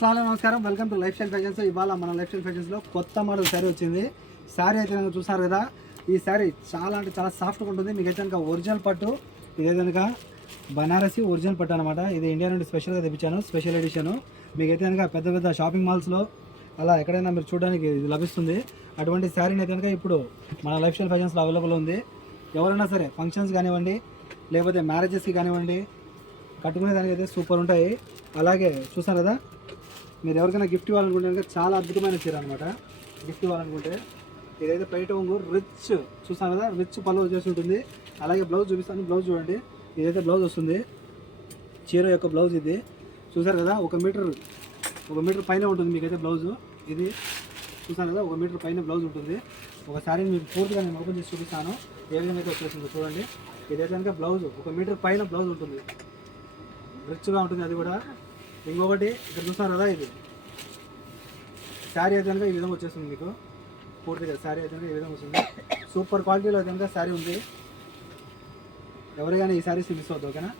అస్సలాము నమస్కారం. Welcome to life style fashions. ఇవాళ మన లైఫ్ స్టైల్ ఫ్యాషన్స్లో కొత్త మోడల్ శారీ వచ్చింది. శారీ అయితే కనుక చూసారు కదా, ఈ శారీ చాలా అంటే చాలా సాఫ్ట్గా ఉంటుంది. మీకు అయితే కనుక ఒరిజినల్ పట్టు, ఇదే కనుక బనారసి ఒరిజినల్ పట్టు అనమాట. ఇది ఇండియా నుండి స్పెషల్గా తెప్పించాను, స్పెషల్ ఎడిషన్. మీకైతే కనుక పెద్ద పెద్ద షాపింగ్ మాల్స్లో అలా ఎక్కడైనా మీరు చూడడానికి ఇది లభిస్తుంది. అటువంటి శారీని అయితే కనుక ఇప్పుడు మన లైఫ్ స్టైల్ ఫ్యాషన్స్లో అవైలబుల్ ఉంది. ఎవరైనా సరే ఫంక్షన్స్ కానివ్వండి, లేకపోతే మ్యారేజెస్కి కానివ్వండి, కట్టుకునే దానికి అయితే సూపర్ ఉంటాయి. అలాగే చూసారు కదా, మీరు ఎవరికైనా గిఫ్ట్ ఇవ్వాలనుకుంటే కనుక చాలా అద్భుతమైన చీర అనమాట. గిఫ్ట్ ఇవ్వాలనుకుంటే ఇదైతే పైట వంగు రిచ్, చూసాను కదా, రిచ్ పళ్ళు వచ్చేసి ఉంటుంది. అలాగే బ్లౌజ్ చూపిస్తాను. బ్లౌజ్ చూడండి, ఇదైతే బ్లౌజ్ వస్తుంది. చీర యొక్క బ్లౌజ్ ఇది చూసారు కదా, ఒక మీటర్ పైన ఉంటుంది మీకైతే బ్లౌజు. ఇది చూసాను కదా, 1 మీటర్ పైన బ్లౌజ్ ఉంటుంది. ఒకసారి మీకు పూర్తిగా నేను ఓపెన్ చేసి చూపిస్తాను ఏ విధంగా అయితే వచ్చేసిందో చూడండి. ఇదైతే కనుక బ్లౌజ్ 1 మీటర్ పైన బ్లౌజ్ ఉంటుంది, రిచ్గా ఉంటుంది. అది కూడా ఇంకొకటి ఇక్కడ చూస్తున్నారు కదా, ఇది శారీ అయితే కనుక ఈ విధంగా వచ్చేస్తుంది. మీకు పూర్తిగా శారీ అయితే కనుక ఈ విధంగా వస్తుంది. సూపర్ క్వాలిటీలో అయితే కనుక శారీ ఉంది. ఎవరికైనా ఈ శారీస్ మిస్ అవుతుంది, ఓకేనా?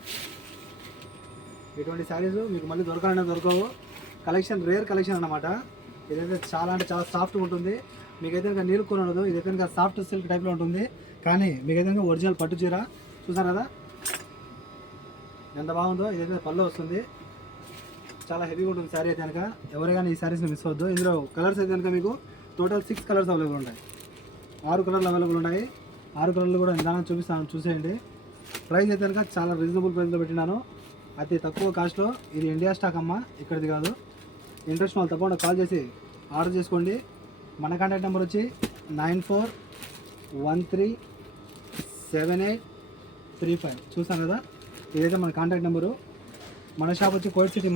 ఇటువంటి శారీస్ మీకు మళ్ళీ దొరకాలనే దొరకవు. కలెక్షన్ రేర్ కలెక్షన్ అన్నమాట. ఇదైతే చాలా అంటే చాలా సాఫ్ట్గా ఉంటుంది. మీకైతే కనుక నీళ్ళు కూర ఉండదు. ఇదైతే కనుక సాఫ్ట్ సిల్క్ టైప్లో ఉంటుంది. కానీ మీకైతే కనుక ఒరిజినల్ పట్టు చీర చూసారు కదా ఎంత బాగుందో. ఇదైతే పళ్ళు వస్తుంది, చాలా హెవీగా ఉంటుంది శారీ అయితే కనుక. ఎవరికైనా ఈ శారీస్ని మిస్ అవ్వద్దు. ఇందులో కలర్స్ అయితే కనుక మీకు టోటల్ 6 కలర్స్ అవైలబుల్ ఉంటాయి. 6 కలర్లు అవైలబుల్ ఉన్నాయి. 6 కలర్లు కూడా నిదానం చూపిస్తాను, చూసేయండి. ప్రైస్ అయితే కనుక చాలా రీజనబుల్ ప్రైస్లో పెట్టినాను, అతి తక్కువ కాస్ట్లో. ఇది ఇండియా స్టాక్ అమ్మ, ఇక్కడిది కాదు. ఇంట్రెస్ట్ వాళ్ళు తప్పకుండా కాల్ చేసి ఆర్డర్ చేసుకోండి. మన కాంటాక్ట్ నెంబర్ వచ్చి 94137835. చూసాను కదా, ఇదైతే మన కాంటాక్ట్ నెంబరు. మన షాప్ వచ్చి కోయిట్ సిటీ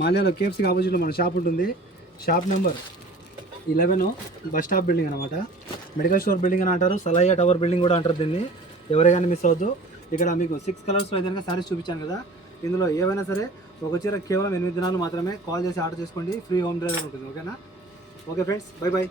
మాల్యాలో కేఎఫ్సీకి ఆపోజిట్లో మన షాప్ ఉంటుంది. Shop number 11 bus stop building అనమాట. మెడికల్ స్టోర్ బిల్డింగ్ అని అంటారు, సలహా టవర్ బిల్డింగ్ కూడా అంటారు దీన్ని. ఎవరైనా మిస్ అవ్వద్దు. ఇక్కడ మీకు 6 కలర్స్లో ఏదైనా శారీస్ చూపించాను కదా, ఇందులో ఏవైనా సరే ఒక చీర కేవలం 8 దినాలు మాత్రమే. కాల్ చేసి ఆర్డర్ చేసుకోండి, ఫ్రీ హోమ్ డెలివరీ ఉంటుంది, ఓకేనా? Okay friends, bye bye.